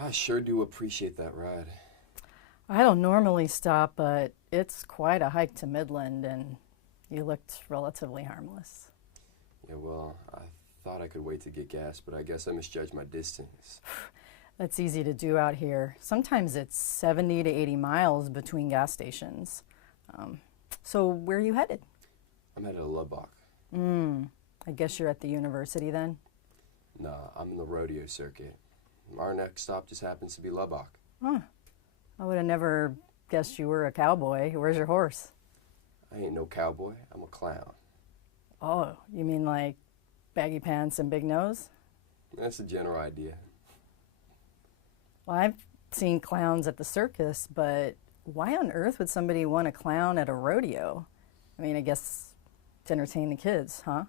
I sure do appreciate that ride. I don't normally stop, but it's quite a hike to Midland, and you looked relatively harmless. Yeah, well, I thought I could wait to get gas, but I guess I misjudged my distance. That's easy to do out here. Sometimes it's 70 to 80 miles between gas stations. So where are you headed? I'm headed to Lubbock. I guess you're at the university then? Nah, I'm in the rodeo circuit. Our next stop just happens to be Lubbock. Huh. I would have never guessed you were a cowboy. Where's your horse? I ain't no cowboy, I'm a clown. Oh, you mean like baggy pants and big nose? That's the general idea. Well, I've seen clowns at the circus, but why on earth would somebody want a clown at a rodeo? I mean, I guess to entertain the kids, huh?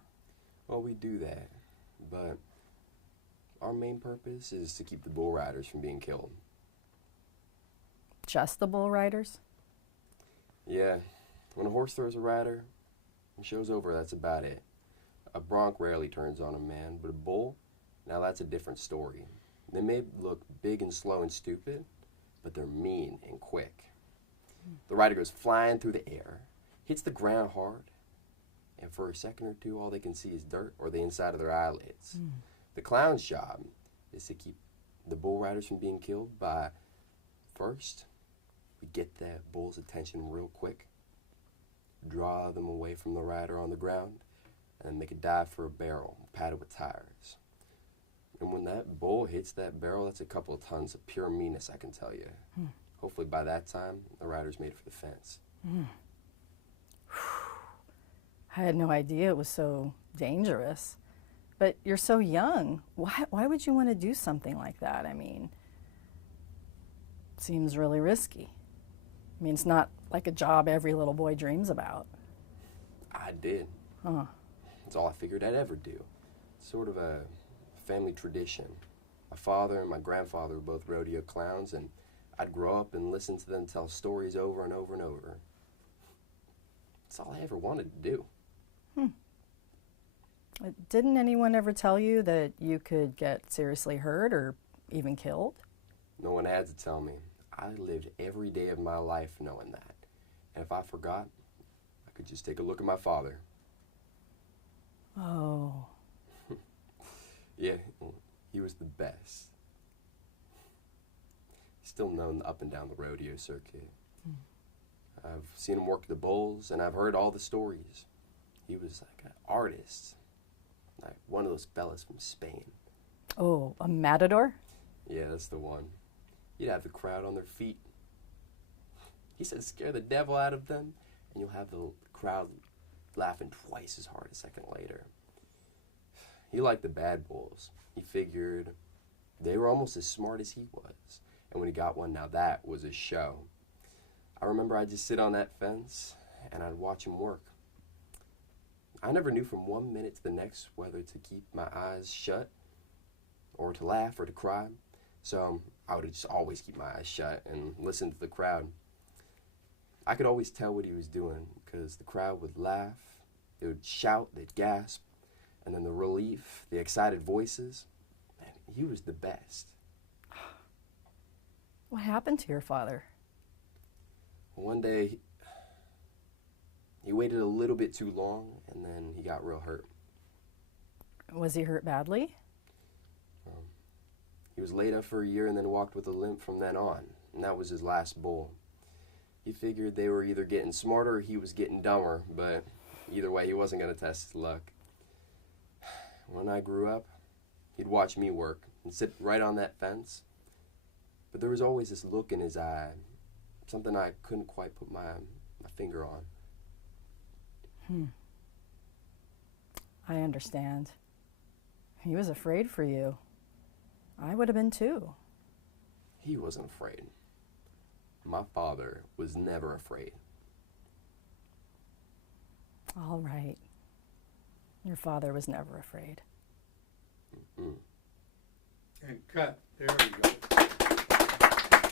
Well, we do that, but our main purpose is to keep the bull riders from being killed. Just the bull riders? Yeah, when a horse throws a rider, the show's over, that's about it. A bronc rarely turns on a man, but a bull, now that's a different story. They may look big and slow and stupid, but they're mean and quick. The rider goes flying through the air, hits the ground hard, and for a second or two all they can see is dirt or the inside of their eyelids. The clown's job is to keep the bull riders from being killed by, first, we get that bull's attention real quick, draw them away from the rider on the ground, and make a dive for a barrel, padded with tires. And when that bull hits that barrel, that's a couple of tons of pure meanness, I can tell you. Hopefully by that time, the rider's made it for the fence. I had no idea it was so dangerous. But you're so young. Why would you want to do something like that? I mean, it seems really risky. I mean, it's not like a job every little boy dreams about. I did. Huh. That's all I figured I'd ever do. It's sort of a family tradition. My father and my grandfather were both rodeo clowns, and I'd grow up and listen to them tell stories over and over and over. That's all I ever wanted to do. Didn't anyone ever tell you that you could get seriously hurt or even killed? No one had to tell me. I lived every day of my life knowing that. And if I forgot, I could just take a look at my father. Oh. Yeah, he was the best. Still known up and down the rodeo circuit. I've seen him work the bulls, and I've heard all the stories. He was like an artist, like one of those fellas from Spain. Oh, a matador? Yeah, that's the one. He'd have the crowd on their feet. He said scare the devil out of them, and you'll have the crowd laughing twice as hard a second later. He liked the bad bulls. He figured they were almost as smart as he was. And when he got one, now that was a show. I remember I'd just sit on that fence, and I'd watch him work. I never knew from one minute to the next whether to keep my eyes shut, or to laugh, or to cry. So I would just always keep my eyes shut and listen to the crowd. I could always tell what he was doing, because the crowd would laugh, they would shout, they'd gasp, and then the relief, the excited voices. Man, he was the best. What happened to your father? One day, he waited a little bit too long, and then he got real hurt. Was he hurt badly? He was laid up for a year and then walked with a limp from then on, and that was his last bull. He figured they were either getting smarter or he was getting dumber, but either way, he wasn't going to test his luck. When I grew up, he'd watch me work and sit right on that fence, but there was always this look in his eye, something I couldn't quite put my finger on. I understand. He was afraid for you. I would have been too. He wasn't afraid. My father was never afraid. All right. Your father was never afraid. Mm-mm. And cut. There we go.